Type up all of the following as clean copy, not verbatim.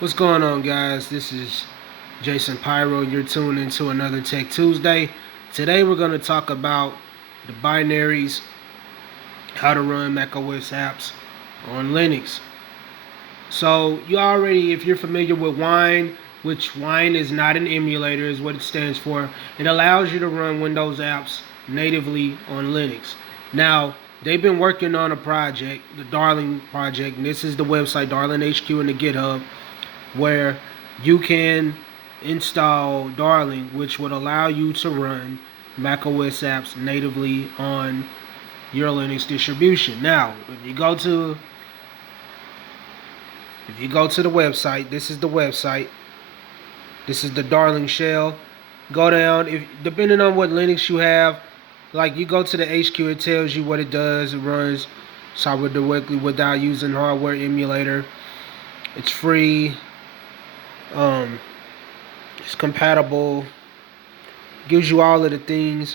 What's going on, guys? This is Jason Pyro. You're tuned into another Tech Tuesday. Today we're going to talk about the binaries, how to run macOS apps on Linux. So if you're familiar with Wine, which Wine is not an emulator, is what it stands for. It allows you to run Windows apps natively on Linux. Now, they've been working on a project, the Darling project, and this is the website, Darling HQ in the GitHub, where you can install Darling, which would allow you to run macOS apps natively on your Linux distribution. Now, if you go to the website, this is the website. This is the Darling shell. Go down. If depending on what Linux you have, like you go to the HQ, it tells you what it does. It runs software directly without using hardware emulator. It's free. It's compatible. Gives you all of the things,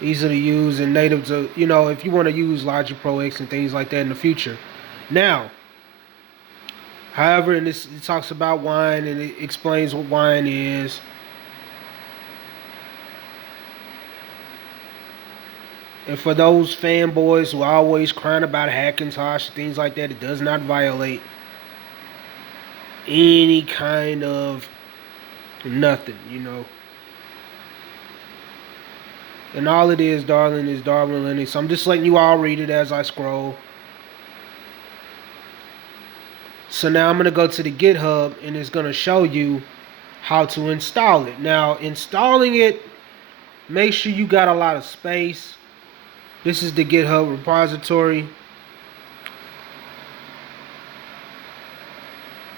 easy to use and native to, if you want to use Logic Pro X and things like that in the future. Now, however, it talks about Wine and it explains what Wine is. And for those fanboys who are always crying about Hackintosh and things like that, it does not violate any kind of nothing, And all it is, Darling, is Darling Linux. I'm just letting you all read it as I scroll. So now I'm going to go to the GitHub and it's going to show you how to install it. Now, installing it, make sure you got a lot of space. This is the GitHub repository.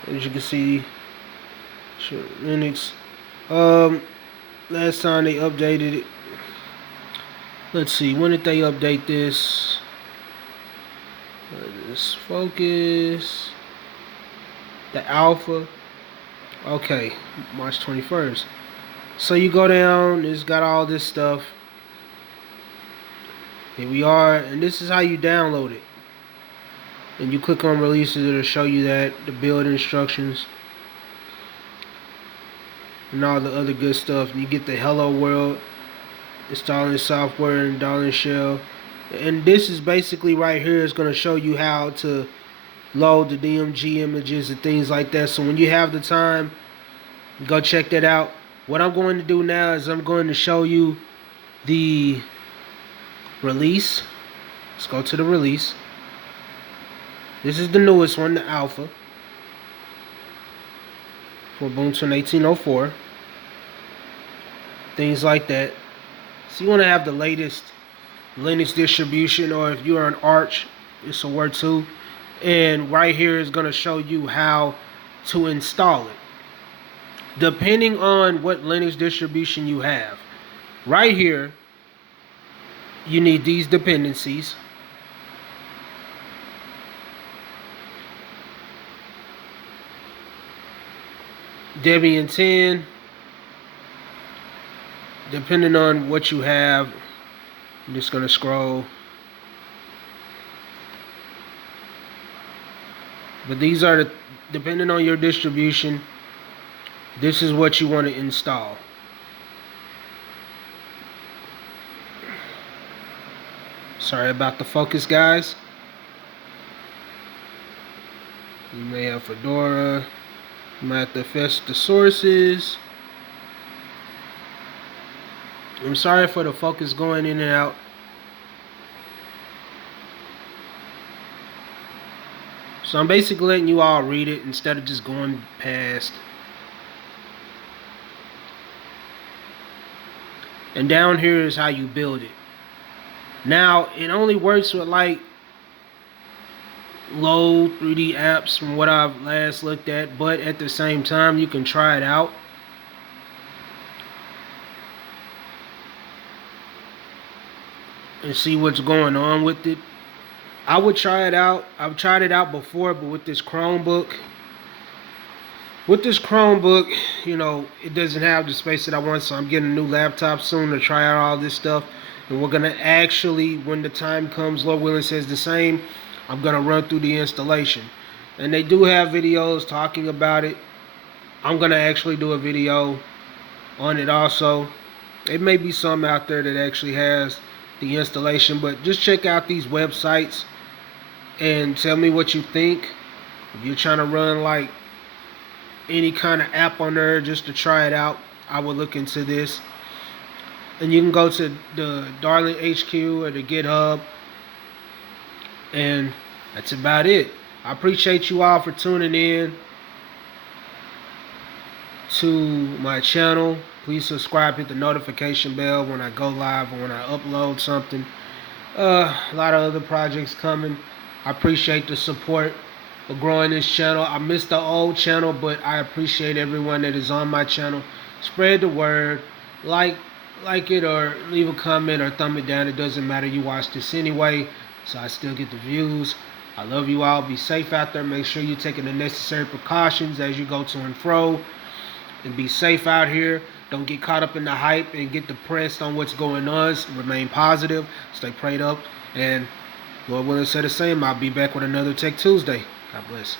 As you can see, Linux. Last time they updated it. Let's see, when did they update this? Let's focus. The alpha. Okay, March 21st. So you go down, it's got all this stuff. Here we are, and this is how you download it. And you click on releases, it'll show you that, the build instructions, and all the other good stuff. And you get the Hello World, installing software and Darling shell. And this is basically right here is going to show you how to load the DMG images and things like that. So when you have the time, go check that out. What I'm going to do now is I'm going to show you the release. Let's go to the release. This is the newest one, the alpha, for Ubuntu 18.04. Things like that. So you want to have the latest Linux distribution, or if you're on Arch, this will work too. And right here is going to show you how to install it, depending on what Linux distribution you have. Right here, you need these dependencies. Debian 10, depending on what you have. I'm just going to scroll. But these are depending on your distribution, this is what you want to install. Sorry about the focus, guys. You may have Fedora. You might have to fetch the sources. I'm sorry for the focus going in and out. So I'm basically letting you all read it instead of just going past. And down here is how you build it. Now, it only works with like low 3D apps from what I've last looked at, but at the same time, you can try it out. And see what's going on with it. I would try it out. I've tried it out before, but with this Chromebook, it doesn't have the space that I want, so I'm getting a new laptop soon to try out all this stuff. And we're gonna actually, when the time comes, Lord willing says the same, I'm gonna run through the installation. And they do have videos talking about it. I'm gonna actually do a video on it also. It may be some out there that actually has the installation, but just check out these websites and tell me what you think. If you're trying to run like any kind of app on there just to try it out, I would look into this. And you can go to the Darling HQ or the GitHub, and that's about it. I appreciate you all for tuning in to my channel. Please subscribe, hit the notification bell when I go live or when I upload something. A lot of other projects coming. I appreciate the support for growing this channel. I missed the old channel, but I appreciate everyone that is on my channel. Spread the word, like it, or leave a comment or thumb it down. It doesn't matter. You watch this anyway, so I still get the views. I love you all. Be safe out there. Make sure you're taking the necessary precautions as you go to and fro. And be safe out here. Don't get caught up in the hype and get depressed on what's going on. Remain positive. Stay prayed up. And Lord willing, say the same. I'll be back with another Tech Tuesday. God bless.